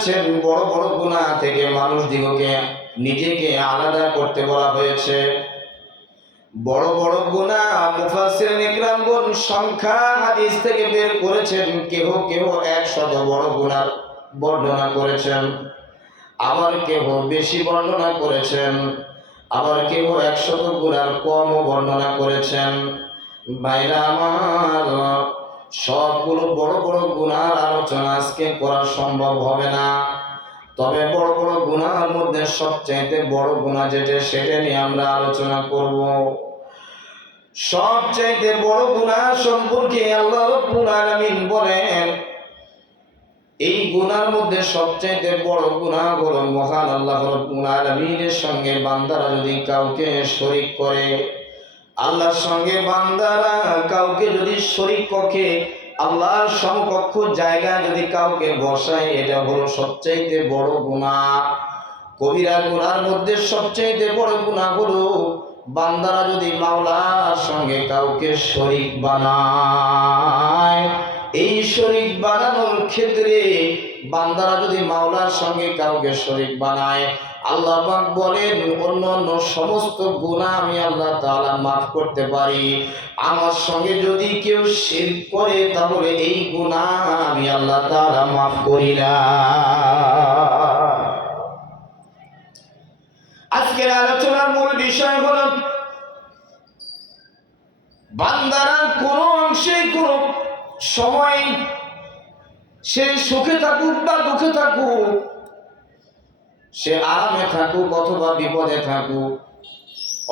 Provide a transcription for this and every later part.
করেছেন, বড় বড় গুনাহ থেকে মানুষ দিগকে নিজেকে আলাদা করতে বলা হয়েছে। বড় বড় গুনাহ মুফাসসিরিন ইকরামগণ সংখ্যা হাদিস থেকে বের করেছেন, কেহ কেহ 100 বড় গুনাহ বর্ণনা করেছেন, আবার কেহ বেশি বর্ণনা করেছেন, আবার কেহ 100 গুনার কমও বর্ণনা করেছেন। ভাইরা আমার, সবগুলো বড় বড় গুনার আলোচনা আজকে করা সম্ভব হবে না। তবে বড় বড় গুনার মধ্যে সবচাইতে বড় গুনাহ যেটা, সেটা নিয়ে আমরা আলোচনা করব। সবচাইতে বড় গুনাহ সম্পর্কে আল্লাহ রাব্বুল আলামিন বলেন, এই গুনার মধ্যে সবচাইতে বড় গুনাহ হলো মহান আল্লাহ রাব্বুল আলামিনের সঙ্গে বান্দারা যদি কাউকে শরীক করে। আল্লাহর সঙ্গে বান্দারা কাউকে যদি শরীক করে, আল্লাহর সমকক্ষ জায়গায় যদি কাউকে বসায়, এটা হলো সবচাইতে বড় গুনাহ। কবিরা গুনার মধ্যে সবচাইতে বড় গুনাহ হলো বান্দারা যদি মাওলার সঙ্গে কাউকে শরীক বানায়। এই শরীক বানানোর ক্ষেত্রে বান্দারা যদি মাওলার সঙ্গে কাউকে শরীক বানায়, আল্লাহ পাক বলেন অন্যান্য সমস্ত গুনাহ আমি আল্লাহ তাআলা মাফ করতে পারি, আমার সঙ্গে যদি কেউ শিরক করে তাহলে এই গুনাহ আমি আল্লাহ তাআলা মাফ করি না। আজকের আলোচনার মূল বিষয় হলো, বান্দারা কোন অংশে কোন সময় সে সুখে থাকুক বা দুঃখে থাকুক, সে আরামে থাকুক অথবা বিপদে থাকুক,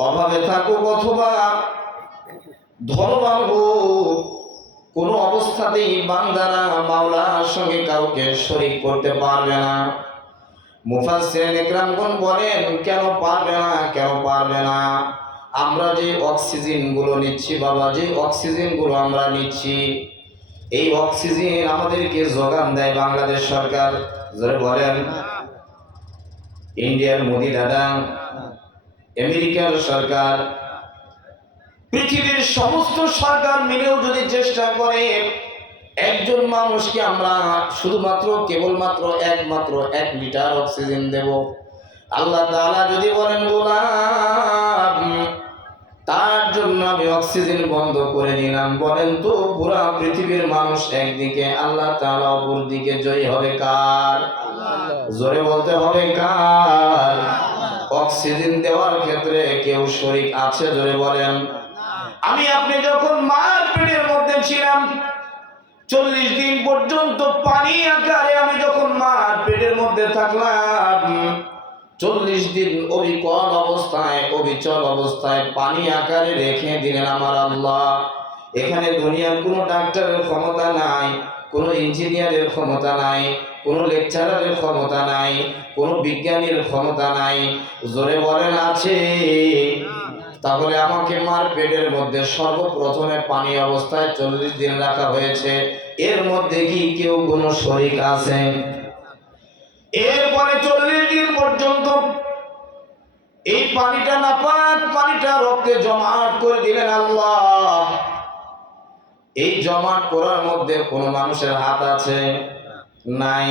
অভাবে থাকুক অথবা ধনবান হোক, কোন অবস্থাতেই বান্দারা মাওলার সঙ্গে কাউকে শরীক করতে পারবে না। মুফাসসিরিন ইকরামগণ বলেন, কেন পারবে না? কেন পারবে না? আমরা যে অক্সিজেন গুলো নিচ্ছি বাবা, যে অক্সিজেন গুলো আমরা নিচ্ছি, এই অক্সিজেন আমাদেরকে যোগান দেয় বাংলাদেশ সরকার। জোরে বলেন। ইন্ডিয়ার মোদি দাদা, আমেরিকার সরকার, পৃথিবীর সমস্ত সরকার মিলেও যদি চেষ্টা করে একজন মানুষকে আমরা শুধুমাত্র কেবলমাত্র একমাত্র 1 লিটার অক্সিজেন দেব, আল্লাহ তাআলা যদি বলেন গোলাম তার জন্য আমি অক্সিজেন বন্ধ করে দিলাম, বলেন তো পুরা পৃথিবীর মানুষ একদিকে, আল্লাহ তাআলা অপর দিকে, জয়ী হবে কার? জোরে বলতে হবে কার? অক্সিজেন দেওয়ার ক্ষেত্রে কেউ শরীক আছে? জোরে বলেন। আমি আপনি যখন মার পেটের মধ্যে ছিলাম, 40 দিন পর্যন্ত পানি আকারে আমি যখন মার পেটের মধ্যে থাকলাম, 40 দিন অবিচল অবস্থায় পানি আকারে রেখে দিলেন আমার আল্লাহ। এখানে দুনিয়ার কোনো ডাক্তারের ক্ষমতা নাই, কোনো ইঞ্জিনিয়ারের ক্ষমতা নাই, কোনো লেকচারারের ক্ষমতা নাই, কোনো বিজ্ঞানীর ক্ষমতা নাই। জোরে বলেন আছে? তাহলে আমাকে মার পেটের মধ্যে সর্বপ্রথমে পানি অবস্থায় 40 দিন রাখা হয়েছে, এর মধ্যে কি কেউ কোনো শরীক আছে? এরপরে 40 দিন পর্যন্ত এই পানিটা নাপাক পানিটা রক্তে জমাট করে দিলেন আল্লাহ। এই জমাট করার মধ্যে কোনো মানুষের হাত আছে? নাই।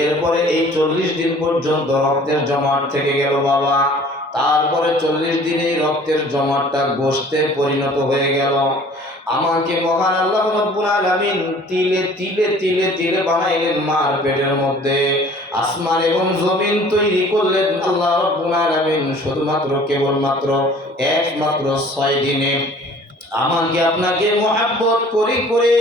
এরপরে এই 40 দিন পর্যন্ত রক্তের জমাট থেকে গেল বাবা। তারপরে 40 দিনে রক্তের জমাটটা গোশতে পরিণত হয়ে গেল। আমাকে মহান আল্লাহ রাব্বুল আলামিন তিলে তিলে তিলে তিলে বানাইলেন মার পেটের মধ্যে। আসমান এবং জমিন তৈরি করলেন আল্লাহ রাব্বুল আলামিন শুধুমাত্র কেবলমাত্র একমাত্র 6 দিনে। আমাকে আপনাকে মহব্বত করে করে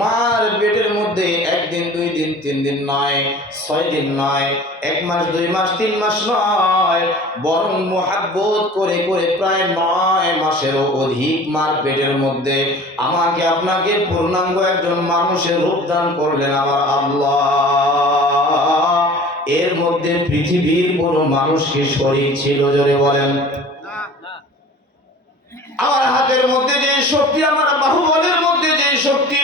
মার পেটের মধ্যে 1 দিন 2 দিন 3 দিন নয়, 6 দিন নয়, 1 মাস 2 মাস 3 মাস নয়, বরং মহব্বত করে করে প্রায় 9 মাসেরও অধিক মার পেটের মধ্যে আমাকে আপনাকে পূর্ণাঙ্গ একজন মানুষের রূপ দান করলেন আমার আল্লাহ। এর মধ্যে পৃথিবীর কোনো মানুষ কি শরীক ছিল? জোরে বলেন। আমার হাতের মধ্যে যে শক্তি, আমার বাহুবলের মধ্যে যে শক্তি,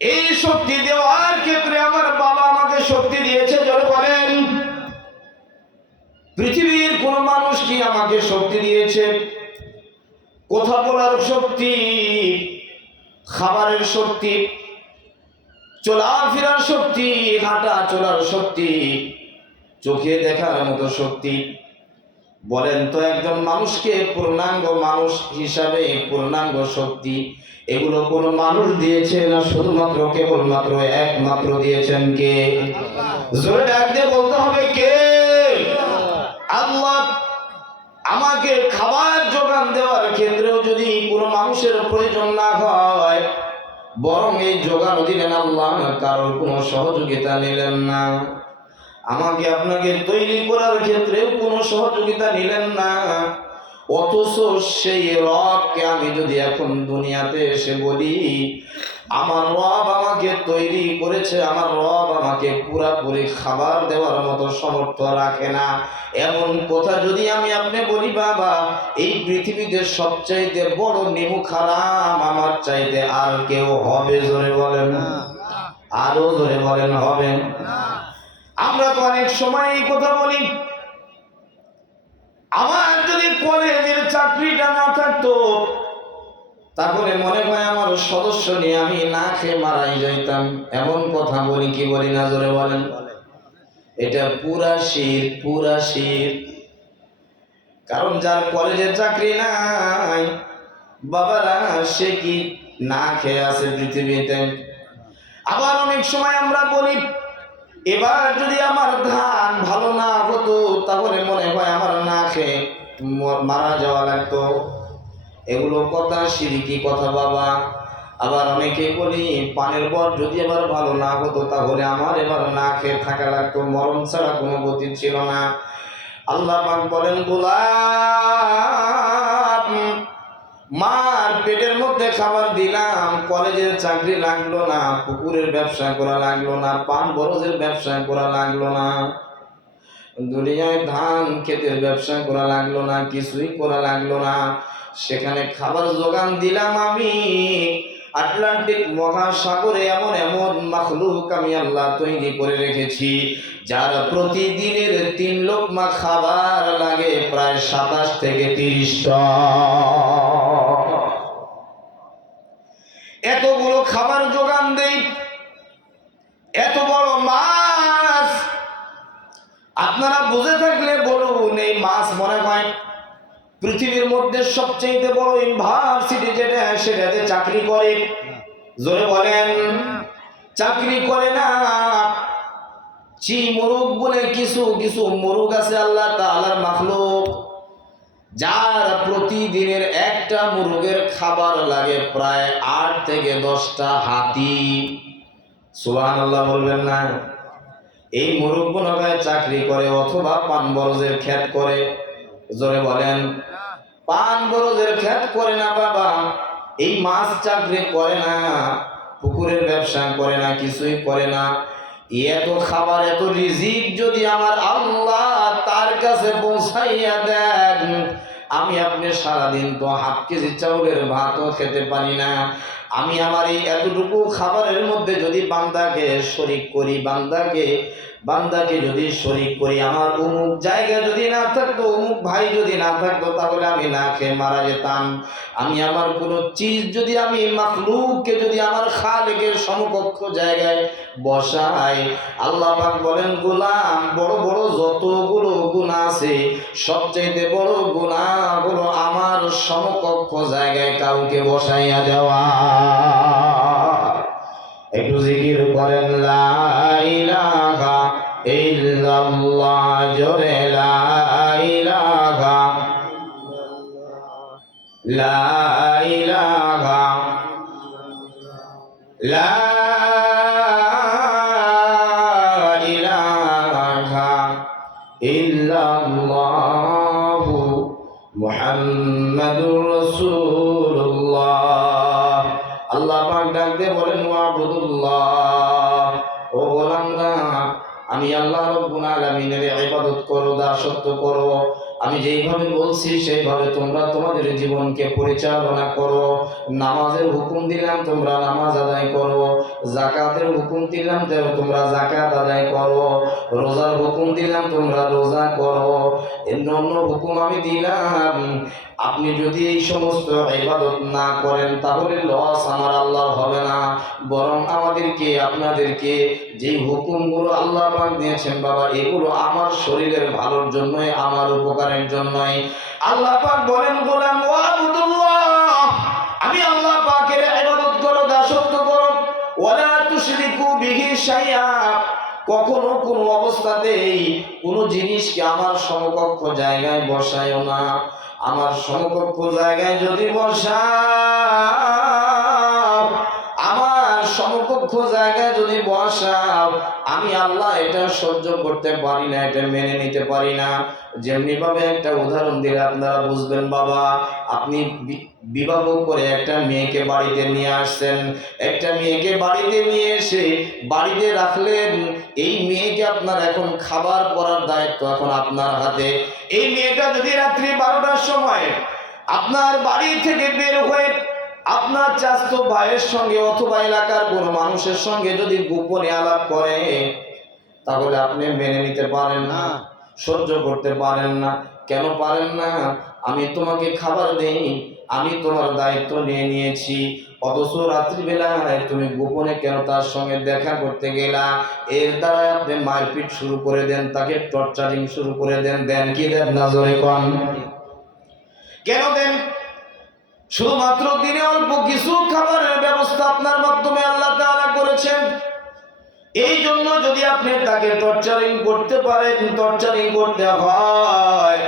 এই শক্তি দেওয়ার ক্ষেত্রে আমার বাবা আমাকে শক্তি দিয়েছে। জোরে বলেন। পৃথিবীর কোন মানুষ কি আমাকে শক্তি দিয়েছে? কথা বলার শক্তি, খাবারের শক্তি, চলাফেরার শক্তি, হাঁটা চলার শক্তি, চোখে দেখার মতো শক্তি। বলেন তো একজন মানুষকে পূর্ণাঙ্গ মানুষ হিসাবে পূর্ণাঙ্গ শক্তি এগুলো কোন মানুষ দিয়েছে না শুধুমাত্র কেবলমাত্র একমাত্র দিয়েছেন কে? জোরে ডাক দিয়ে বলতে হবে কে? আল্লাহ। আমাকে খাবার যোগান দেওয়ার ক্ষেত্রেও যদি কোনো মানুষের প্রয়োজন না হয়, বরং এই যোগান দিলেন আল্লাহ, কারোর কোনো সহযোগিতা নিলেন না। আমাকে আপনাকে তৈরি করার ক্ষেত্রেও কোনো সহযোগিতা নিলেন না। অথচ সেই রবকে আমি যদি এখন দুনিয়াতে এসে বলি আমার রব আমাকে তৈরি করেছে, আমার রব আমাকে পুরাপুরি খাবার দেওয়ার মতো সামর্থ্য রাখে না, এমন কথা যদি আমি আপনি বলি, বাবা এই পৃথিবীতে সবচাইতে বড় নিমুখ হারাম আমার চাইতে আর কেউ হবে? জোরে বলেন, আরো জোরে বলেন, হবে? আমরা তো অনেক সময় এই কথা বলি, আমার যদি কলেজের চাকরিটা না থাকতো তাহলে মনে হয় আমার সদস্য নিয়ে আমি না খেয়ে মারাই যাইতাম। এমন কথা বলি কি বলি না? জোরে বলেন। এটা পুরা শির, পুরা শির। কারণ যার কলেজের চাকরি নাই বাবারা, সে কি না খেয়ে আছে পৃথিবীতে? আবার অনেক সময় আমরা বলি এবার যদি আমার ধান ভালো না হতো তাহলে মনে হয় আমার না খেয়ে মারা যাওয়া লাগতো। এগুলো কথা শিরকি কথা বাবা। আবার অনেকে বলি পানের পর যদি এবার ভালো না হতো তাহলে আমার এবার না খেয়ে থাকা লাগতো, মরণ ছাড়া কোনো গতি ছিল না। আল্লাহ পাক বলেন, গোলাম মার পেটের মধ্যে খাবার দিলাম, কলেজের চাকরি লাগলো না, পুকুরের ব্যবসা করা লাগলো না, পান বরজের ব্যবসা করা লাগলো না, দুনিয়ায় ধান ক্ষেতের ব্যবসা করা লাগলো না, কিছুই করা লাগলো না। সেখানে খাবার যোগান দিলাম আমি। আটলান্টিক মহাসাগরে এমন এমন মাখলুক আমি আল্লাহ তৈরি করে রেখেছি যার প্রতিদিনের 3 লোকমা খাবার লাগে প্রায় 27 থেকে 30 টন। এতগুলো খাবার যোগান দেই, এত বড় মাছ। আপনারা বুঝে থাকলে বলুন, এই মাছ মনে হয় পৃথিবীর মধ্যে সবচেয়ে বড় ইউনিভার্সিটি যেটা সেটাতে চাকরি করে? জোরে বলেন, চাকরি করে না। চি মুরগ বলে কিছু কিছু মুরগ আছে আল্লাহ তাআলার মাখলুক, যার প্রতিদিনের একটা মুরগের খাবার লাগে প্রায় 8 থেকে 10টা হাতি। সুবহানাল্লাহ বলবেন না? এই মুরগ মনে হয় চাকরি করে অথবা পান বরজের ক্ষেত করে। জোরে বলেন, পান বরজের ক্ষেত করে না বাবা, এই মাছ চাকরি করে না, পুকুরের ব্যবসা করে না, কিছুই করে না। এত খাবার এত রিজিক যদি আমার আল্লাহ তার কাছে পৌঁছাইয়া দেন, আমি আপনি সারাদিন তো 1/2 কেজি চাউলের ভাতও খেতে পারি না। আমি আমার এই এতটুকু খাবারের মধ্যে যদি বান্দাকে শরীক করি, বান্দাকে যদি শরীক করি, আমার অমুক জায়গা যদি না থাকতো, অমুক ভাই যদি না থাকতো, তাহলে আমি না খেয়ে মারা যেতাম। আমি আমার কোনো চিজ যদি আমি মাখলুককে যদি আমার খালেকের সমকক্ষ জায়গায় বসাই, আল্লাহ পাক বলেন, গোলাম বড় বড় যতগুলো গুনাহ আছে সবচেয়ে বড় গুনাহ হলো আমার সমকক্ষ জায়গায় কাউকে বসাইয়া দেওয়া। একটু জিকির করেন, লা ইলাহা ইল্লাল্লাহ, জোরে লা ইলাহা, লা ইলাহা, লা ইলাহা ইল্লাল্লাহ মুহাম্মাদুর রাসূলুল্লাহ। আল্লাহ পাক ডাক দিয়ে বলেন, ওয়াবুদুল্লাহ, ও গোলামরা আমি আল্লাহ রাব্বুল আলামিনের ইবাদত করো, দাসত্ব করো। আমি যেইভাবে বলছি সেইভাবে তোমরা তোমাদের জীবনকে পরিচালনা করো। নামাজের হুকুম দিলাম তোমরা নামাজ আদায় করো, যাকাতের হুকুম দিলাম তোমরা যাকাত আদায় করো, রোজার হুকুম দিলাম তোমরা রোজা করো। অন্য হুকুম আমি দিলাম, আপনি যদি এই সমস্ত ইবাদত না করেন তাহলে লস আমার আল্লাহর হবে না, বরং আমাদেরকে আপনাদেরকে যে হুকুমগুলো আল্লাহ পাক দিয়েছেন বাবা, এগুলো আমার শরীরের ভালোর জন্যই, আমার উপকারের জন্যই। আল্লাহ পাক বলেন গোলাম ওয়াবুদুল্লাহ, আমি আল্লাহ পাকের ইবাদত করো, দাসত্ব করো, ওয়ালা তুশরিকু বিহি শাইআ, কখনো কোনো অবস্থাতেই কোনো জিনিসকে আমার সমকক্ষ জায়গায় বসায়ও না। আমার সমকক্ষ জায়গায় যদি বসাও, আমার সমকক্ষ জায়গায় যদি বসাও, আমি আল্লাহ এটা সহ্য করতে পারি না, এটা মেনে নিতে পারি না। যেমনি ভাবে একটা উদাহরণ দিলে আপনারা বুঝবেন বাবা, আপনি বিবাহ করে একটা মেয়েকে বাড়িতে নিয়ে আসছেন, একটা মেয়েকে বাড়িতে নিয়ে এসে বাড়িতে রাখলেন, এই মেয়েকে আপনার এখন খাবার পরার দায়িত্ব এখন আপনার হাতে। এই মেয়েটা যদি রাত্রি 12টার সময় আপনার বাড়ি থেকে বের হয়ে আপনার চাচাতো ভাইয়ের সঙ্গে অথবা এলাকার কোনো মানুষের সঙ্গে যদি গোপনে আলাপ করে, তাহলে আপনি মেনে নিতে পারেন না, সহ্য করতে পারেন না। কেন পারেন না? আমি তোমাকে খাবার দেই, আমি তোমার দায়িত্ব নিয়ে নিয়েছি, অথচ রাত্রিবেলায় তুমি গোপনে কেন তার সঙ্গে দেখা করতে গেলা? এর দ্বারা আপনি মারপিট শুরু করে দেন, তাকে টর্চারিং শুরু করে দেন। দেন কি দেন না? জোরে কোন। কেন দেন? শুধুমাত্র দিনে অল্প কিছু খাবারের ব্যবস্থা আপনার মাধ্যমে আল্লাহ তাআলা করেছেন। এই জন্য যদি আপনি তাকে টর্চারিং করতে পারেন, টর্চারিং করতে হয়,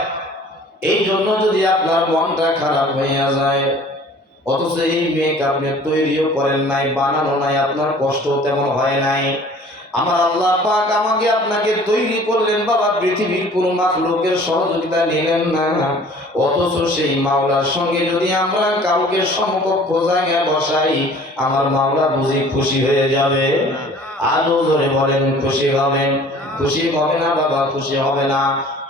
এই জন্য যদি আপনার মনটা খারাপ হয়ে যায়, অথচ এই মেয়েকে আপনি তৈরিও করেন নাই, বানানো নাই, আপনার কষ্ট তেমন হয় নাই। আমার আল্লাহ পাক আমাকে আপনাকে তৈরি করলেন বাবা, পৃথিবীর কোনো মাখলুকের সহযোগিতা নিলেন না, অথচ সেই মাওলার সঙ্গে যদি আমরা কাউকে সমকক্ষ জায়গায় বসাই, আমার মাওলা বুঝি খুশি হয়ে যাবে? আরো জোরে বলেন, খুশি হবেন? খুশি হবে না বাবা, খুশি হবে না।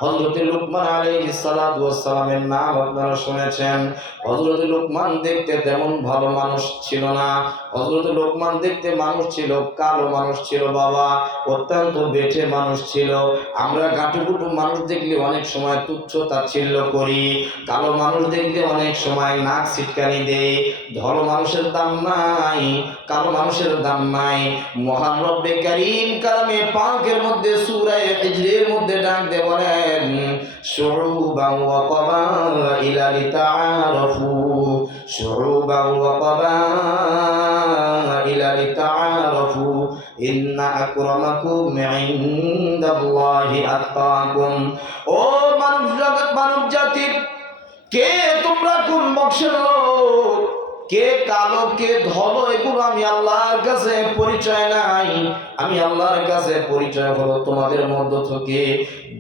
হযরত লুকমান আলাইহিস সালাতু ওয়াস সালামের নাম আপনারা শুনেছেন। হযরত লুকমান দেখতে তেমন ভালো মানুষ ছিল না। হযরত লুকমান দেখতে মানুষ ছিল, কালো মানুষ ছিল বাবা, অত্যন্ত বেঠে মানুষ ছিল। আমরা গাঁটুকুটু মানুষ দেখলে অনেক সময় তুচ্ছ তাচ্ছিল্য করি, কালো মানুষ দেখলে অনেক সময় নাক ছিটকানি দেই। ধরো মানুষের দাম নাই, কালো মানুষের দাম নাই। মহান রব্বে কারীম কালামে পাকের মধ্যে সূরা হিজরের মধ্যে ডাক দিয়ে বলেন, শুউবান ওয়া ক্বাবাইলা লিতাআরাফু, শুউবান ওয়া ক্বাবাইলা লিতাআরাফু, ইন্না আকরামাকুম ইনদাল্লাহি আতকাকুম। ও মানব জগৎ, মানব জাতি, কে তোমরা কোন বংশের লোক, কে কালো কে ধলো, এগুলো আমি আল্লাহর কাছে পরিচয় নাই। আমি আল্লাহর কাছে পরিচয় হলো তোমাদের মধ্য থেকে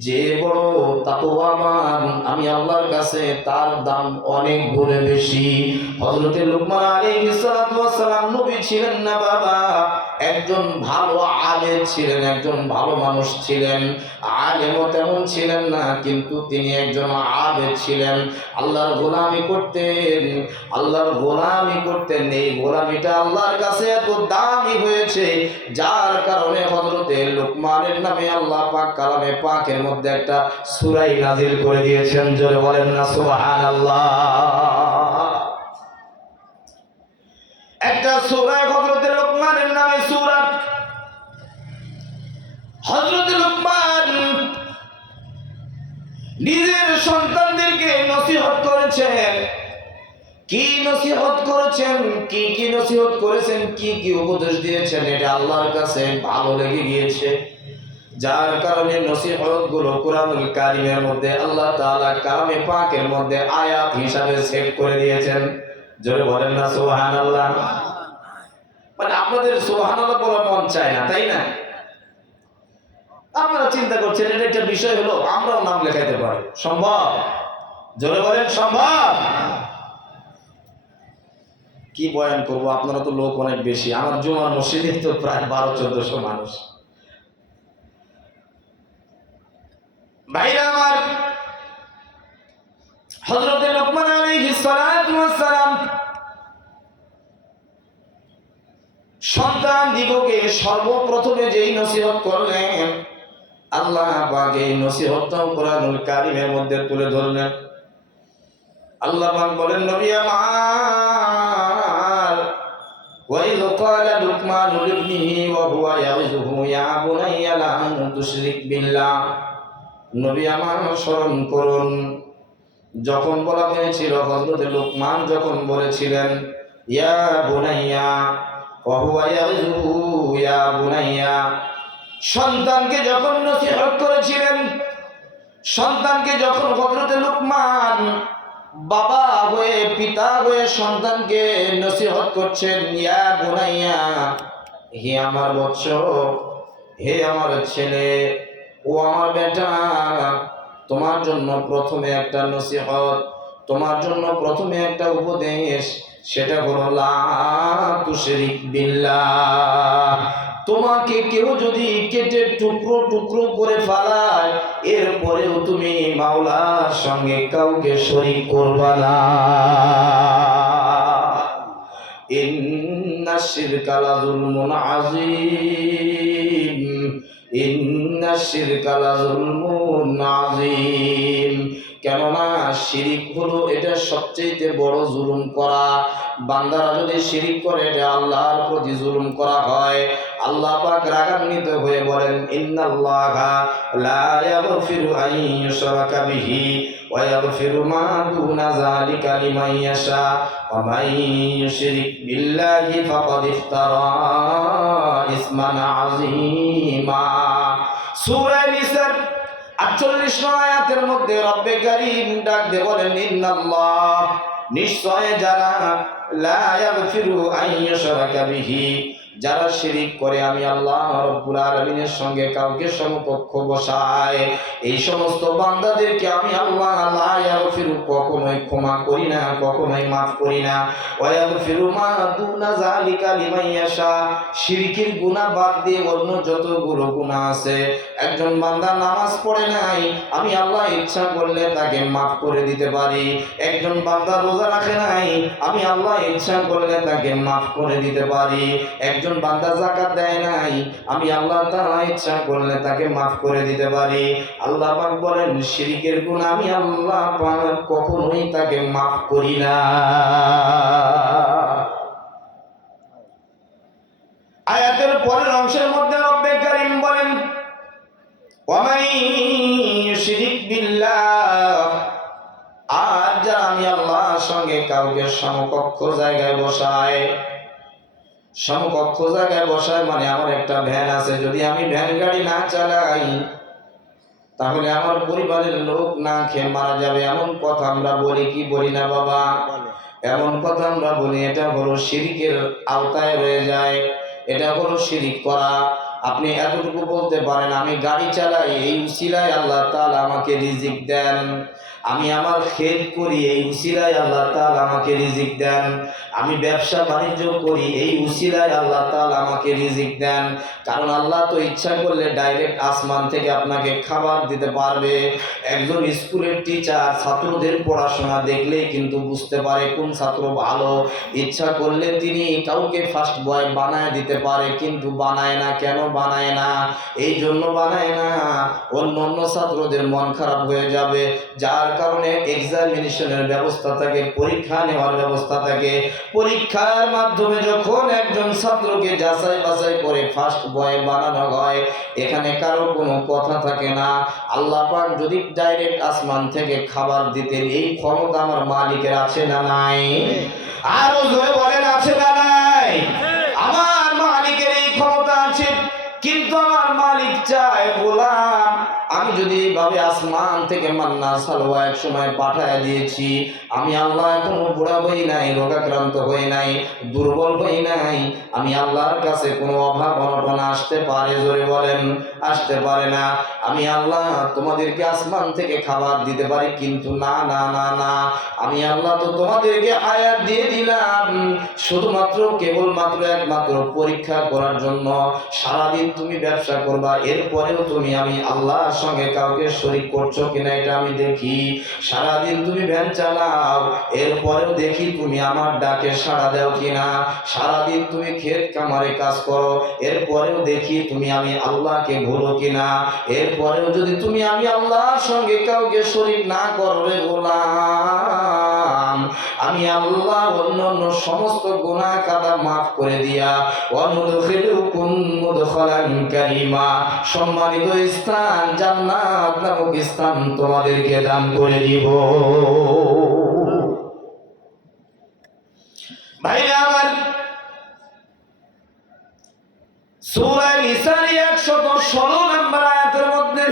যে বড় তাকওয়াবান, আমি আল্লাহর কাছে তার দাম অনেক গুণে বেশি। হযরত লুকমান আলাইহিস সালাতু ওয়াস সালাম নবী ছিলেন না বাবা, একজন ভালো আলেম ছিলেন, একজন ভালো মানুষ ছিলেন। আলেমও তেমন ছিলেন না, কিন্তু তিনি একজন আবেদ ছিলেন। আল্লাহর গোলামি করতেন, আল্লাহর গোলামি করতেন। এই গোলামিটা আল্লাহর কাছে এত দামি হয়েছে, যার কারণে হযরতে লুকমানের নামে আল্লাহ পাক কালামে পাকের মধ্যে একটা সূরা নাযিল করে দিয়েছেন। জোরে বলেন না সুবহানাল্লাহ। একটা সূরা হযরতে লুকমানের নামে সূরা। হযরতে লুকমান নিজের সন্তানদেরকে নসিহত করেছেন। কি নসিহত করেছেন, কি কি নসিহত করেছেন, কি কি উপদেশ দিয়েছেন, এটা আল্লাহর কাছে ভালো লেগে গিয়েছে, যার কারণে নসিহত গুলো কুরআনুল কারীমের মধ্যে আল্লাহ তাআলা কালামে পাকের মধ্যে আয়াত হিসাবে সেট করে দিয়েছেন। জোরে বলেন না সুবহানাল্লাহ। মানে আপনাদের সুবহানাল্লাহ বলার মন চায় না, তাই না? আপনারা চিন্তা করছেন এটা একটা বিষয় হলো, আমরাও নাম লেখাইতে পারি, সম্ভব? জোরে বলেন সম্ভব? কি বয়ান করবো, আপনারা তো লোক অনেক বেশি, আমার জুমার মসজিদে তো প্রায় 1200-1400 মানুষ। ভাইরা আমার, হযরত লুকমান আলাইহিস সালাতু ওয়াস সালাম সন্তান দিগকে সর্বপ্রথমে যেই নসিহত করলেন, আল্লাহ পাক এই নসিহতটা কোরআনুল কারীমের মধ্যে তুলে ধরলেন। আল্লাহ পাক বলেন, নবী আমার, ওয়াইয ক্বালা লুকমানু লিবনিহি ওয়া হুয়া ইয়াইযুহু ইয়া বুনাইয়া লা তুশরিক বিল্লাহ। নবী আমার স্মরণ করুন, যখন বলা হয়েছিল, হযরত লুকমান যখন বলেছিলেন ইয়া বুনাইয়া ওয়া হুয়া ইয়াইযুহু ইয়া বুনাইয়া, সন্তানকে যখন নসিহত করেছিলেন, সন্তানকে যখন হযরত লুকমান বাবা হয়ে পিতা হয়ে সন্তানকে নসিহত করছেন, ইয়া বুনাইয়া, হে আমার বৎস, হে আমার ছেলে, ও আমার বেটা, তোমার জন্য প্রথমে একটা নসিহত, তোমার জন্য প্রথমে একটা উপদেশ, সেটা হলো লা তুশরিক বিল্লাহ। তোমাকে কেউ যদি কেটে টুকরো টুকরো করে ফেলায়, এরপরেও তুমি মাওলার সঙ্গে কাউকে শরীক করবা না। ইন্নাশ শিরকা লাযুলমুন আযীম, ইন্নাশ শিরকা লাযুলমুন আযীম। কেননা শিরিক হলো এটা সবচেয়ে বড় জুলুম করা। বান্দারা যদি শিরিক করে, এটা আল্লাহর প্রতি জুলুম করা হয়। আল্লাহ পাক রাগান্বিত হয়ে বলেন, ইন্নাল্লাহা লা ইয়াগফিরু আন ইউশরাকা বিহি ওয়া ইয়াগফিরু মা দুনা যালিকা লিমান ইয়াশা ওয়া মান ইউশরিক বিল্লাহি ফাকাদ ইফতারা ইসমান আযীমা। সূরা নিসার 48 নং আয়াতের মধ্যে রব্বে কারীম ডাক দিয়ে বলেন, ইন্নাল্লাহ, নিশ্চয় যারা লা ইয়াগফিরু আন ইউশরাকা বিহি, যারা শিরিক করে আমি আল্লাহ রাব্বুল আলামিনের সঙ্গে কাউকে সমকক্ষ বসায়, এই সমস্ত বান্দাদেরকে আমি আল্লাহ লা ইয়াগফিরু কখনোই ক্ষমা করি না, কখনোই মাফ করি না। ওয়া ইয়াগফিরু মা দুনা যালিকা লিমান ইয়াশা, শিরকের গুনাহ বাদ দিয়ে অন্য যতগুলো গুনাহ আছে, একজন বান্দা নামাজ পড়ে নাই, আমি আল্লাহ ইচ্ছা করলে তাকে মাফ করে দিতে পারি। একজন বান্দা রোজা রাখে নাই, আমি আল্লাহ ইচ্ছা করলে তাকে মাফ করে দিতে পারি। একজন বান্দা যাকাত দেয় নাই, আমি আল্লাহ তাআলা ইচ্ছা করলে তাকে মাফ করে দিতে পারি। আল্লাহ পাক বলেন, শিরকের গুনাহ আমি আল্লাহ পাক কখনোই তাকে মাফ করি না। আয়াতের পরের অংশের মধ্যে রব্বে কারীম বলেন, ওয়া মান ইউশরিক বিল্লাহ, আর যারা আমি আল্লাহর সঙ্গে কাউকে সমকক্ষ জায়গায় বসায়, সমকক্ষ জায়গায় বসায় মানে আমার একটা ভ্যান আছে, যদি আমি ভ্যান গাড়ি না চালাই তাহলে আমার পরিবারের লোক না খেয়ে মারা যাবে, এমন কথা আমরা বলি কি বলি না বাবা? এমন কথা আমরা বলি। এটা হলো শিরকের আওতায় রয়ে যায়, এটা হলো শিরিক করা। আপনি এতটুকু বলতে পারেন, আমি গাড়ি চালাই, এই উসিলায় আল্লাহ তাআলা আমাকে রিজিক দেন। আমি আমার খেত করি, এই উসিলায় আল্লাহ তাআলা আমাকে রিজিক দেন। আমি ব্যবসা বাণিজ্য করি, এই উসিলায় আল্লাহ তাআলা আমাকে রিজিক দেন। কারণ আল্লাহ তো ইচ্ছা করলে ডাইরেক্ট আসমান থেকে আপনাকে খাবার দিতে পারবে। একজন স্কুলের টিচার ছাত্রদের পড়াশোনা দেখলেই কিন্তু বুঝতে পারে কোন ছাত্র ভালো। ইচ্ছা করলে তিনি কাউকে ফার্স্ট বয় বানায় দিতে পারে, কিন্তু বানায় না। কেন বানায় না? এই জন্য বানায় না, অন্য অন্য ছাত্রদের মন খারাপ হয়ে যাবে, যার কারণে এক্সামিনেশনের ব্যবস্থা থাকে, পরীক্ষা নেওয়ার ব্যবস্থা থাকে। পরীক্ষার মাধ্যমে যখন একজন ছাত্রকে যাচাই বাছাই করে ফার্স্ট বয় বানানো হয়, এখানে কারো কোনো কথা থাকে না। আল্লাহ পাক যদি ডাইরেক্ট আসমান থেকে খাবার দিতেন, এই ক্ষমতা আমার মালিকের আছে না নাই? আরো জোরে বলেন, আছে না নাই? আমার মালিকের এই ক্ষমতা আছে, কিন্তু আমার মালিক চায় গোলাম, আমি যদি এইভাবে আসমান থেকে মান্না সালওয়া এক সময় পাঠায় দিয়েছি, আমি আল্লাহ এখনো বুড়া হই নাই, রোগাক্রান্ত হই নাই, দুর্বল হই নাই, আমি আল্লাহর কাছে কোনো অভাব অনটন আসতে পারে? জোরে বলেন, আসতে পারে না। আমি আল্লাহ তোমাদেরকে আসমান থেকে খাবার দিতে পারি, কিন্তু না না না না, আমি আল্লাহ তো তোমাদেরকে আয়াত দিয়ে দিলাম শুধুমাত্র কেবলমাত্র একমাত্র পরীক্ষা করার জন্য। সারাদিন তুমি ব্যবসা করবা, এরপরেও তুমি আমি আল্লাহর সঙ্গে কাউকে শরীক করছো কিনা এটা আমি দেখি। সারাদিন তুমি ভ্যান চালাও, এরপরেও দেখি তুমি আমার ডাকে সাড়া দাও কিনা। সারাদিন তুমি ক্ষেত কামারে কাজ করো, এরপরেও দেখি তুমি আমি আল্লাহকে ভুলো কিনা। এরপরেও যদি তুমি আমি আল্লাহর সঙ্গে কাউকে শরীক না করো রে গোলাম, আমি আল্লাহ অন্যান্য সমস্ত গুনাহ কাদা মাফ করে দিয়া ওয়ানুদখিলুকুম মুদখালান কারীমা, সম্মানিত স্থান জান্নাত নামক স্থান তোমাদেরকে দান করে দিব। ভাইরা আমার, সূরা নিসার 116 নম্বর আয়াতের মধ্যে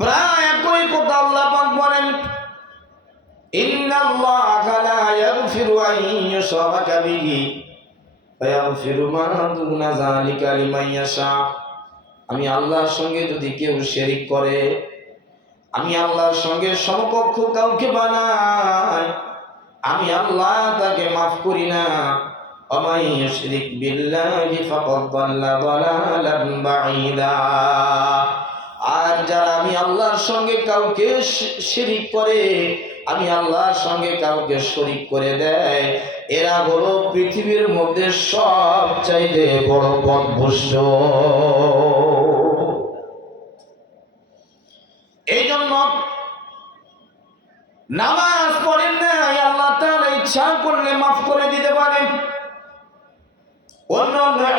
প্রায় একই কথা আল্লাহ পাক বলেন, ইন্নাল্লাহা লা ইয়াগফিরু আন ইউশরাকা বিহি ওয়া ইয়াগফিরু মা দুনা যালিকা লিমান ইয়াশা। আমি আল্লাহর সঙ্গে যদি কেউ শিরক করে, আমি আল্লাহর সঙ্গে সমকক্ষ কাউকে বানাই, আমি আল্লাহ তাকে মাফ করি না। ওয়ামান ইউশরিক বিল্লাহি ফাকাদ দাল্লা দালালান বাঈদা। আর যারা আমি আল্লাহর সঙ্গে কাউকে শিরক করে, আমি আল্লাহর সঙ্গে কাউকে শরীক করে দেয়, এরা হলো পৃথিবীর মধ্যে সবচাইতে বড় পথভ্রষ্ট। এই জন্য নামাজ পড়েন না, আল্লাহ তাআলা ইচ্ছা করলে মাফ করে দিতে পারেন। অন্য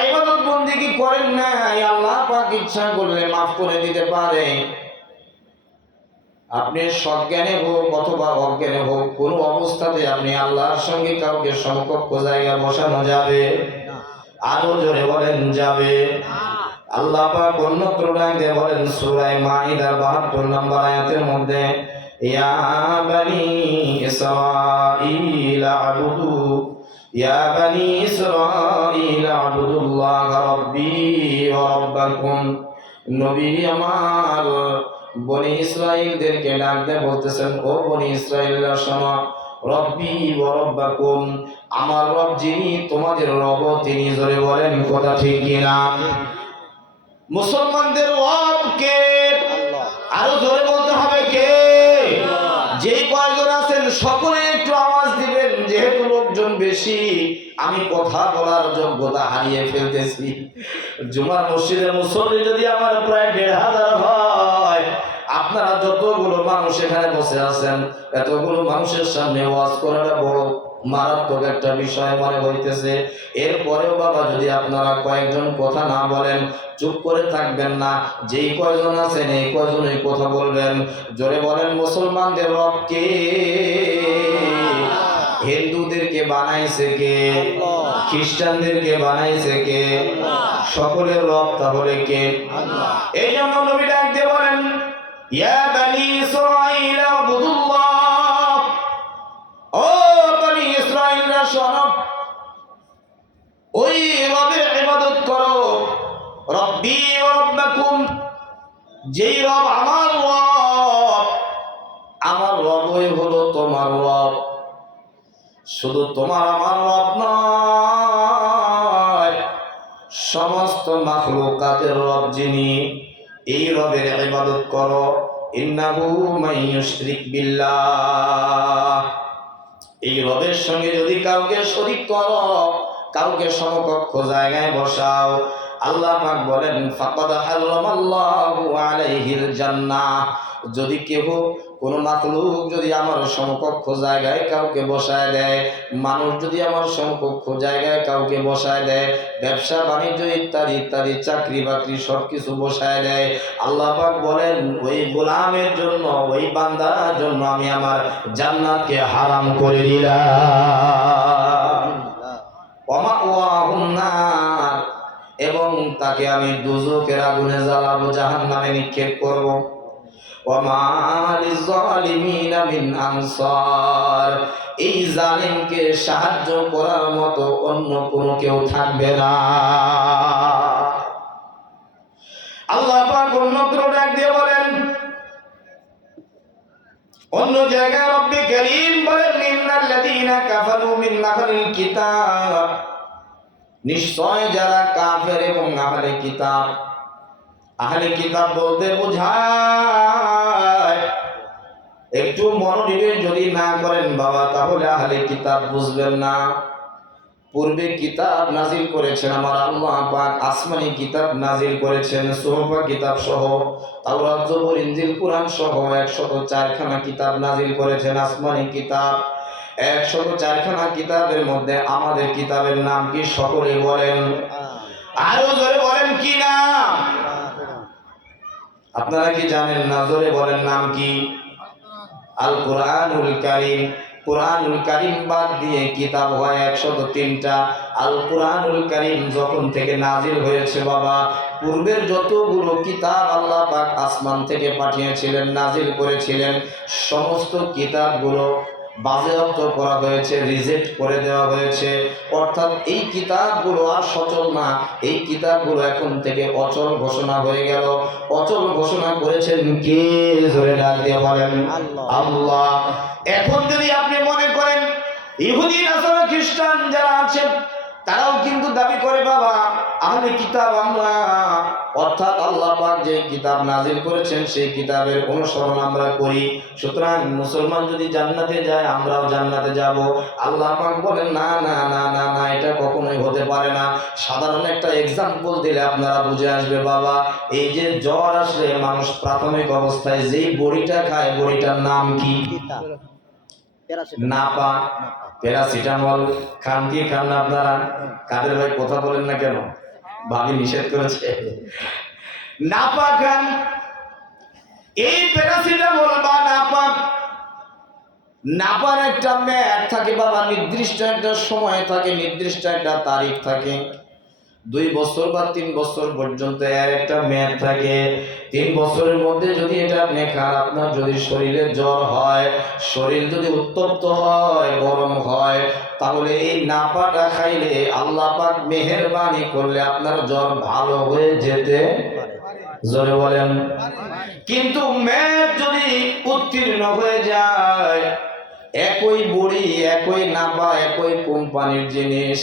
ইবাদত বন্দেগী করেন না, আল্লাহ পাক ইচ্ছা করলে মাফ করে দিতে পারে। আপনি সজ্ঞানে হোক অথবা অজ্ঞানে হোক, কোন অবস্থাতে আপনি আল্লাহর সঙ্গে কাউকে সমকক্ষ জায়গা বসানো যাবে? আরো জোরে বলেন যাবে। আল্লাহ পাক অন্যত্র ডাকে বলেন সূরা মাঈদার 72 নম্বর আয়াতের মধ্যে, ইয়া বানি ইসরাঈল আবুদু ইয়া বানি ইসরাঈল আবুদুল্লাহ রাব্বি ওয়া রাব্বাকুম। নবী আমার বনি ইসরাইলদেরকে ডাক দিয়ে বলতেছেন, ও বনি ইসরাইলরা শোনো, রব্বি ওয়া রাব্বাকুম, আমার রব যিনি তোমাদের রব তিনি। জোরে বলেন কথা ঠিক কিনা? মুসলমানদের রব কে? আরো জোরে বলতে হবে কে? যেই কয়জন আছেন সকলে একটু আওয়াজ দিবেন, যেহেতু লোকজন বেশি আমি কথা বলার যোগ্যতা হারিয়ে ফেলতেছি। জুমার মসজিদের মুসল্লি যদি আমার প্রায় ১৫০০ হয়, আপনারা যতগুলো মানুষ এখানে বসে আছেন, এতগুলো মানুষের সামনে ওয়াজ করাটা বড় মারাত্মক একটা বিষয় মনে হইতেছে। এরপরেও বাবা যদি আপনারা কয়েকজন কথা না বলেন, চুপ করে থাকবেন না, যেই কয়জন আছেন এই কয়জনই কথা বলবেন। জোরে বলেন, মুসলমানদের রব কে? হিন্দুদেরকে বানাইছে কে? খ্রিস্টানদেরকে বানাইছে কে? সকলের রব তাহলে কে? এই জন্য নবী ডাক দিয়ে বলেন, ইয়া বানি ইসরাঈল আবুদুল্লাহ, ও বনি ইসরাঈলরা শোনো, ওই রবের ইবাদত করো, রব্বি ওয়া রাব্বাকুম, যেই রব আমার রব, আমার রবই হলো তোমার রব। শুধু তোমার আমার রব নয়, সমস্ত মাখলুকাতের রব যিনি, এই রবের ইবাদত করো। ইন্নাহু মান ইউশরিক বিল্লাহ, এই রবের সঙ্গে যদি কাউকে শরীক করো, কাউকে সমকক্ষ জায়গায় বসাও, আল্লাহ পাক বলেন ফাকাদ হারামাল্লাহু আলাইহিল জান্নাহ। যদি কেহ কোন মাখলুক যদি আমার সমকক্ষ জায়গায় কাউকে বসায় দেয়, মানুষ যদি আমার সমকক্ষ জায়গায় কাউকে বসায় দেয়, ব্যবসা বাণিজ্য ইত্যাদি ইত্যাদি, চাকরি বাকরি সবকিছু বসায় দেয়, আল্লাহ পাক বলেন ওই গোলামের জন্য, ওই বান্দার জন্য আমি আমার জান্নাতকে হারাম করে দিলাম। ওয়ামাওয়াহুন নার, এবং তাকে আমি দুজকের আগুনে জ্বালাবো, জাহান্নামে নিক্ষেপ করব। ওয়ামা লিযালিমিনা মিন আনসার, এই জালিমকে সাহায্য করার মতো অন্য কোনো কেউ থাকবে না। আল্লাহ পাক অন্যত্র ডাক দিয়ে বলেন, অন্য জায়গায় রব্বি কারীম বলেন, ইন্নাল্লাযীনা কাফারু মিন আহলিল কিতাব নিশ্চয় যারা কাফের এবং আহলে কিতাব, আহলে কিতাব বলতে বোঝায়, একটু মনোনিবেশ যদি না করেন বাবা তাহলে আহলে কিতাব বুঝবেন না। পূর্বে কিতাব নাজিল করেছেন আমার আল্লাহ পাক, আসমানি কিতাব নাজিল করেছেন সুহফা কিতাব সহ, তাওরাত জবুর ইনজিল কুরআন সহ 104 খানা কিতাব নাজিল করেছেন আসমানি কিতাব। 104 খানা কিতাবের মধ্যে আমাদের কিতাবের নাম কি সকলে বলেন? আরো জোরে বলেন কি নাম? আপনারা কি জানেন না? জোরে বলেন নাম কি? আল কোরআনুল কারীম। কোরআনুল কারীম বাদ দিয়ে কিতাব হয় 103টা। আল কোরআনুল কারীম যখন থেকে নাজিল হয়েছে বাবা, পূর্বের যতগুলো কিতাব আল্লাহ পাক আসমান থেকে পাঠিয়েছিলেন, নাজিল করেছিলেন, সমস্ত কিতাবগুলো বাজেয়াপ্ত করা হয়েছে, রিজেক্ট করে দেওয়া হয়েছে। অর্থাৎ এই কিতাবগুলো আর সচল না, এই কিতাবগুলো এখন থেকে অচল ঘোষণা হয়ে গেল। অচল ঘোষণা করেছেন কে? জোরে ডাক দিয়ে বলেন আল্লাহ। এখন যদি আপনি মনে করেন ইহুদি নাসারা খ্রিস্টান যারা আছেন তারাও কিন্তু দাবি করে বাবা আহলে কিতাব আমরা, অর্থাৎ আল্লাহ পাক যে কিতাব নাজিল করেছেন সেই কিতাবের অনুসরণ আমরা করি, সুতরাং মুসলমান যদি জান্নাতে যায় আমরাও জান্নাতে যাব। আল্লাহ পাক বলেন না না না না না, এটা কখনোই হতে পারে না। সাধারণ একটা এক্সাম্পল দিলে আপনারা বুঝে আসবে বাবা। এই যে জ্বর আসলে মানুষ প্রাথমিক অবস্থায় যেই বড়িটা খায়, বড়িটার নাম কি? নাপা, প্যারাসিটামল। খান কি খান না আপনারা? কাদের ভাই কথা বলেন না কেন? ভাবি নিষেধ করেছে। নাপা খান। এই প্যারাসিটামল বা নাপা, নাপার একটা মেয়াদ থাকে বাবা, নির্দিষ্ট একটা সময় থাকে, নির্দিষ্ট একটা তারিখ থাকে। 2 বছর বা 3 বছর পর্যন্ত এর একটা মেয়াদ থাকে। 3 বছরের মধ্যে যদি এটা আপনি খান, আপনার যদি শরীরে জ্বর হয়, শরীর যদি উত্তপ্ত হয়, গরম হয়, তাহলে এই নাপাটা খাইলে আল্লাহ পাক মেহেরবানি করলে আপনার জ্বর ভালো হয়ে যেতে জোরে বলেন। কিন্তু মেয়াদ যদি উত্তীর্ণ হয়ে যায়, একই বড়ি, একই নাপা, একই কোম্পানির জিনিস,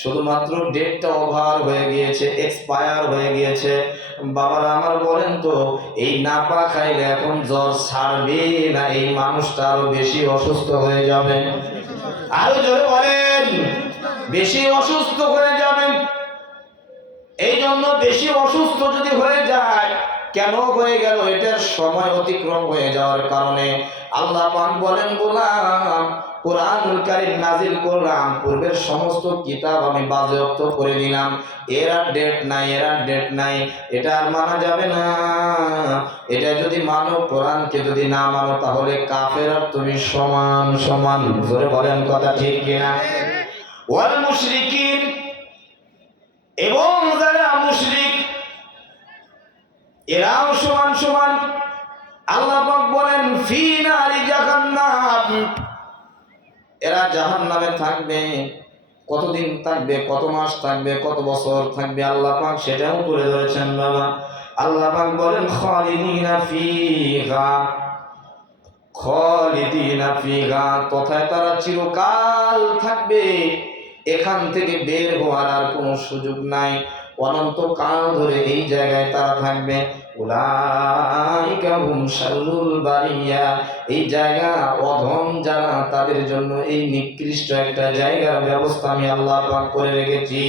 শুধুমাত্র ডেটটা ওভার হয়ে গিয়েছে, এক্সপায়ার হয়ে গিয়েছে, বাবারা আমার বলেন তো এই নাপা খাইলে এখন জ্বর ছাড়বে না এই মানুষটা আরো বেশি অসুস্থ হয়ে যাবে? আরো জোরে বলেন, বেশি অসুস্থ হয়ে যাবেন। এই জন্য বেশি অসুস্থ যদি হয়ে যায়, কেন হয়ে গেল? এটার সময় অতিক্রম হয়ে যাওয়ার কারণে আল্লাহ পাক বলেন গোলাম কোরআনুল কারীম নাজিল করলাম, পূর্বের সমস্ত কিতাব আমি বাজেয়াপ্ত করে দিলাম, এর আর ডেট নাই, এর আর ডেট নাই, এটা আর মানা যাবে না। এটা যদি মানো, কোরআনকে যদি না মানো, তাহলে কাফের আর তুমি সমান সমান। জোরে বলেন কথা ঠিক কিনা? ওয়াল মুশরিকিন, এবং যারা মুশরিক এরাও সমান সমান। আল্লাহ পাক বলেন ফি নারি জাহান্নাম, এরা জাহান্নামে থাকবে। কতদিন থাকবে, কত মাস থাকবে, কত বছর থাকবে, আল্লাহ পাক সেটাও তুলে ধরেছেন বাবা। আল্লাহ পাক বলেন খালিদিনা ফিহা, খালিদিনা ফিহা, তথায় তারা চিরকাল থাকবে, এখান থেকে বের হওয়ার আর কোনো সুযোগ নাই, অনন্তকাল ধরে এই জায়গায় তারা থাকবে। উলাইকা হুম শাররুল বারিয়া, এই জায়গা অধম যারা তাদের জন্য এই নিকৃষ্ট একটা জায়গার ব্যবস্থা আমি আল্লাহ পাক করে রেখেছি।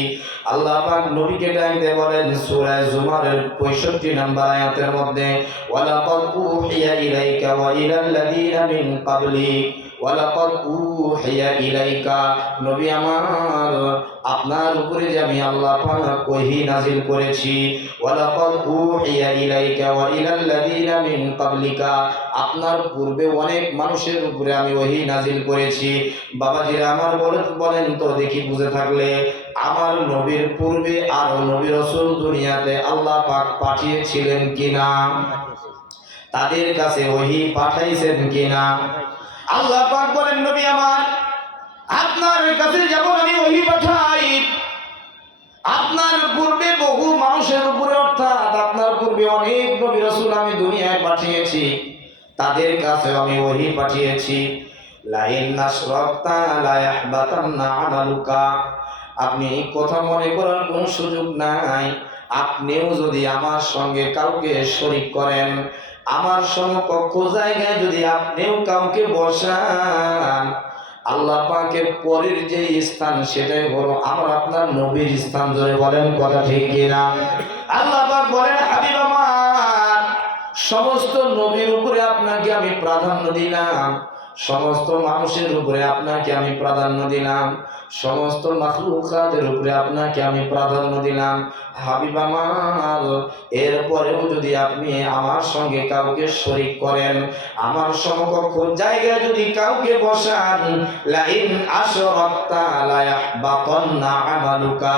আল্লাহ পাক নবীকে ডাকতে বলেন সূরা জুমারের 65 নম্বর আয়াতের মধ্যে, ওয়ালাকাদ উহিয়া ইলাইকা ওয়া ইলাল্লাযীনা মিন ক্বাবলিক, ওয়ালাকাদ উহিয়া ইলাইকা, নবী আমার আপনার উপরে যে আমি আল্লাহ পাক ওহী নাজিল করেছি, ওয়ালাকাদ উহিয়া ইলাইকা ওয়া ইলাল্লাযীনা মিন ক্বাবলিকা, আপনার পূর্বে অনেক মানুষের উপরে আমি ওহী নাজিল করেছি। বাবাজিরা আমার বলেন তো দেখি বুঝে থাকলে, আমার নবীর পূর্বে আরো নবী রাসূল দুনিয়াতে আল্লাহ পাক পাঠিয়েছিলেন কিনা? তাদের কাছে ওহী পাঠাইছেন কিনা? আল্লাহ পাক বলেন নবী আমার আপনার কাছে যেমন আমি ওহী পাঠাই, আপনার পূর্বে বহু মানুষের উপরে, অর্থাৎ আপনার পূর্বে অনেক নবী রাসূল আমি দুনিয়ায় পাঠিয়েছি, তাদের কাছে আমি ওহী পাঠিয়েছি। লা ইন আশরাকতা লা ইয়াহবাতান্না আমালুকা, আপনি এই কথা মনে করার কোনো সুযোগ নাই। আপনিও যদি আমার সঙ্গে কাউকে শরীক করেন, আমার সমকক্ষ জায়গায় যদি আপনিও কাউকে বসান, আল্লাহ পাকের পরের যে স্থান সেটাই হলো আমার আপনার নবীর স্থান। ধরে বলেন কথা ঠিক কিনা? আল্লাহ পাক বলেন, হাবিব আমার, সমস্ত নবীর উপরে আপনাকে আমি প্রাধান্য দিলাম, সমস্ত মানুষের উপরে আপনাকে আমি প্রাধান্য দিলাম, সমস্ত মাখলুকাতের উপরে আপনাকে আমি প্রাধান্য দিলাম। হাবিব আমার, এরপরেও যদি আপনি আমার সঙ্গে কাউকে শরীক করেন, আমার সমকক্ষ জায়গায় যদি কাউকে বসান, লাইন আশরাকতা লা ইয়াহবাতান্না আমালুকা,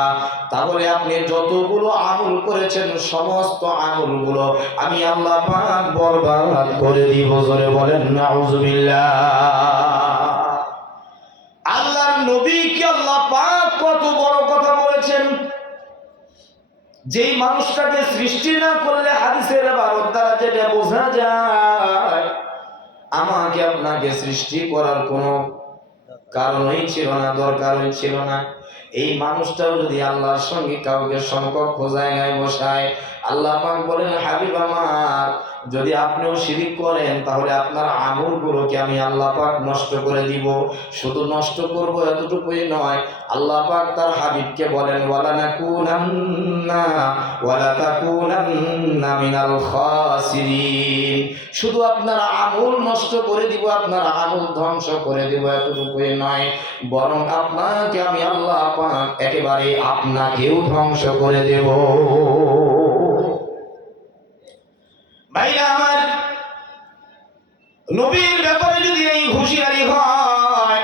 তাহলে আপনি যতগুলো আমল করেছেন সমস্ত আমলগুলো আমি আল্লাহ পাক বরবাদ করে দিব। জোরে বলেন নাউজুবিল্লাহ। আল্লাহর নবীকে আল্লাহ পাক কত বড় কথা বলেছেন। যেই মানুষটাকে সৃষ্টি না করলে হাদিসের ইবারত দ্বারা যেটা বোঝা যায়, আমাকে আপনাকে সৃষ্টি করার কোনো কারণই ছিল না, দরকারই ছিল না। এই মানুষটাও যদি আল্লাহর সঙ্গে কাউকে সমকক্ষ জায়গায় বসায়, আল্লাহ পাক বলেন, হাবিব আমার, যদি আপনিও শিরিক করেন তাহলে আপনার আমলগুলোকে আমি আল্লাহ পাক নষ্ট করে দিব। শুধু নষ্ট করব এতটুকুই নয়, আল্লাহ পাক তার হাবিবকে বলেন, ওয়ালা তাকুনান্না মিনাল খাসিরিন, শুধু আপনার আমল নষ্ট করে দিব, আপনার আমল ধ্বংস করে দিব এতটুকুই নয়, বরং আপনাকে আমি আল্লাহ পাক একেবারে আপনাকেও ধ্বংস করে দেব। ভাইরা আমার, নবীর ব্যাপারে যদি এই হুঁশিয়ারি হয়,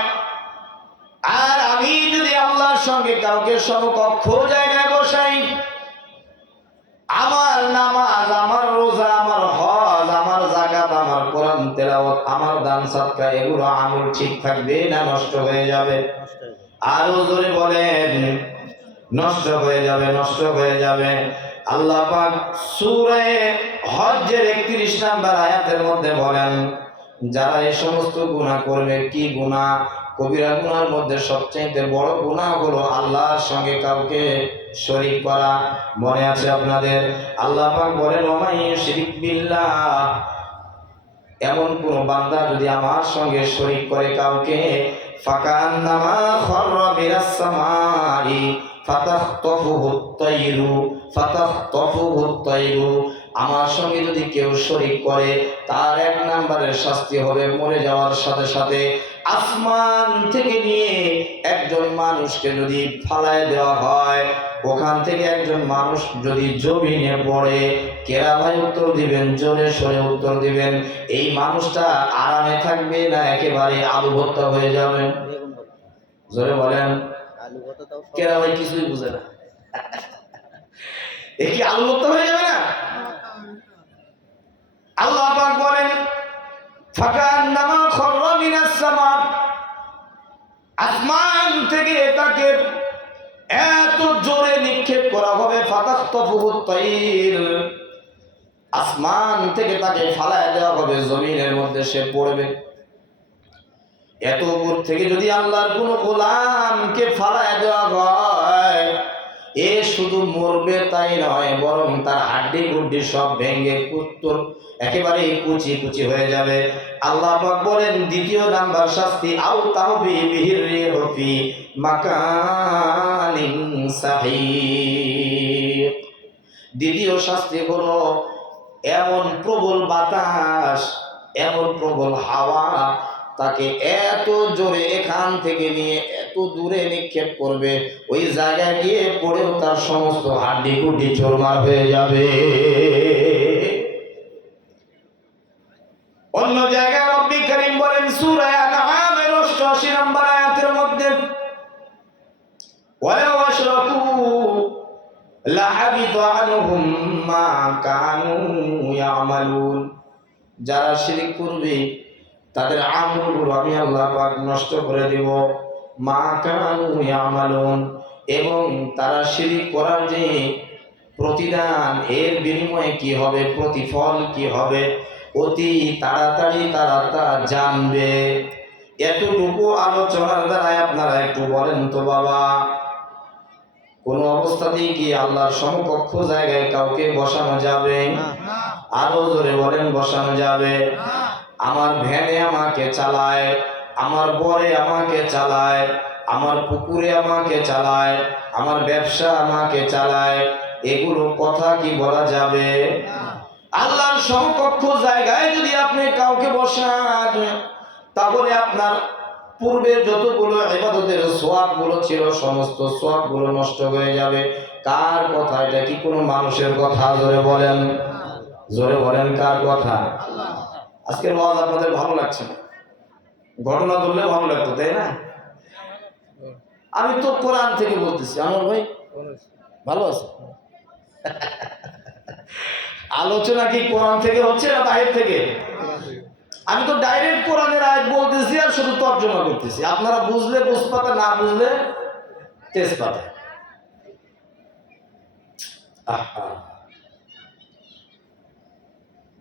আর আমি যদি আল্লাহর সঙ্গে কাউকে সমকক্ষ জায়গায় বসাই, আমার নামাজ, আমার রোজা, আমার হজ, আমার যাকাত, আমার কোরআন তেলাওয়াত, আমার দান সাদকা, এগুলো আমল ঠিক থাকবে না নষ্ট হয়ে যাবে? আরো জোরে বলেন, নষ্ট হয়ে যাবে, নষ্ট হয়ে যাবে। আল্লাহ পাক সূরা হজ্জের 31 নম্বর আয়াতের মধ্যে বলেন, যারা এই সমস্ত গুনাহ করবে, কি গুনাহ? কবিরা গুনার মধ্যে সবচেয়ে বড় গুনাহ হলো আল্লাহর সঙ্গে কাউকে শরীক করা। মনে আছে আপনাদের? আল্লাহ পাক বলেন, ওমাই ইউশরিক বিল্লাহ, এমন কোন বান্দা যদি আমার সঙ্গে শরীক করে কাউকে, ফাকান্নামা খাররা মিনাস সামাই ফাতাখতাফুহুত তাইরু, আমার সঙ্গে যদি কেউ শরীক করে তার 1 নম্বরের শাস্তি হবে মরে যাওয়ার সাথে সাথে আসমান থেকে নিয়ে একজন মানুষকে যদি ফালায় দেওয়া হয়, ওখান থেকে একজন মানুষ যদি জমিনে পড়ে, কেরা ভাই উত্তর দিবেন, জোরে সরে উত্তর দিবেন, এই মানুষটা আরামে থাকবে না একেবারে আলু ভর্তা হয়ে যাবে? জোরে বলেন। কেরা ভাই কিছুই বুঝে না, এ কি আলু ভর্তা হয়ে যাবে না? আল্লাহ পাক বলেন, ফাকান্নামা খাররা মিনাস সামা, আসমান থেকে তাকে এত জোরে নিক্ষেপ করা হবে, ফাতাখতাফুহুত তাইর, আসমান থেকে তাকে ফালায় দেওয়া হবে, জমিনের মধ্যে সে পড়বে। এত উপর থেকে যদি আল্লাহর কোন গোলামকে ফালায় দেওয়া হয়, এ শুধু মরবে তাই নয়, বরং তার হাড্ডি গুড্ডি সব ভেঙে কুত্তর একেবারে কুচি কুচি হয়ে যাবে। আল্লাহ পাক বলেন, দ্বিতীয় নাম্বার শাস্তি, আও তাহবি বিহির রিহু ফি মাকানিন সাহিক, দ্বিতীয় শাস্তি হলো এমন প্রবল বাতাস, এমন প্রবল হাওয়া তাকে এত জোরে এখান থেকে নিয়ে এত দূরে নিক্ষেপ করবে, ওই জায়গায় গিয়ে পড়েও তার সমস্ত হাড্ডি গুড্ডি চুরমার হয়ে যাবে। অন্য জায়গায় রব্বি কারীম বলেন সূরা আনআমের 88 নম্বর আয়াতের মধ্যে, ওয়ালাউ আশরাকু লাহাবিতা আনহুম মা কানু ইয়ামালুন, যারা শিরক করবে তাদের আমলগুলো আমি আল্লাহ পাক নষ্ট করে দেব। মা কানু ইয়ামালুন, এবং তারা শিরক করার যে প্রতিদান, এর বিনিময়ে কি হবে, প্রতিফল কি হবে, অতি তাড়াতাড়ি তারা তা জানবে। এতটুকু আলোচনার দ্বারা আপনারা একটু বলেন তো বাবা, কোনো অবস্থাতেই কি আল্লাহর সমকক্ষ জায়গায় কাউকে বসানো যাবে? আরো জোরে বলেন, বসানো যাবে? আমার ভ্যানে আমাকে চালায়, আমার বরে আমাকে চালায়, আমার পুকুরে আমাকে চালায়, আমার ব্যবসা আমাকে চালায়, এগুলো কথা কি বলা যাবে? আল্লাহর সমকক্ষ জায়গায় যদি আপনি কাউকে বসান, তাহলে আপনার পূর্বের যতগুলো ইবাদতের সওয়াবগুলো ছিল সমস্ত সওয়াবগুলো নষ্ট হয়ে যাবে। কার কথা এটা? কি কোনো মানুষের কথা? জোরে বলেন, জোরে বলেন, কার কথা? আজকের ওয়াজ আপনাদের ভালো লাগছে না? ঘটনা ধরলে ভালো লাগতো, তাই না? আমি তো কোরআন থেকে বলতেছি। আমার ভাই ভালো আছে? আলোচনা কি কোরআন থেকে হচ্ছে না বাইরে থেকে? আমি তো ডাইরেক্ট কোরআনের আয়াত বলতেছি আর শুধু তর্জমা করতেছি। আপনারা বুঝলে বুঝপাতা, না বুঝলে তেজপাতা।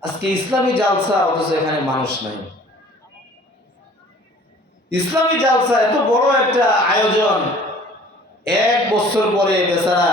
আজকে ইসলামী জালসা, অথচ এখানে মানুষ নাই। ইসলামী জালসা এত বড় একটা আয়োজন, 1 বছর পরে বেচারা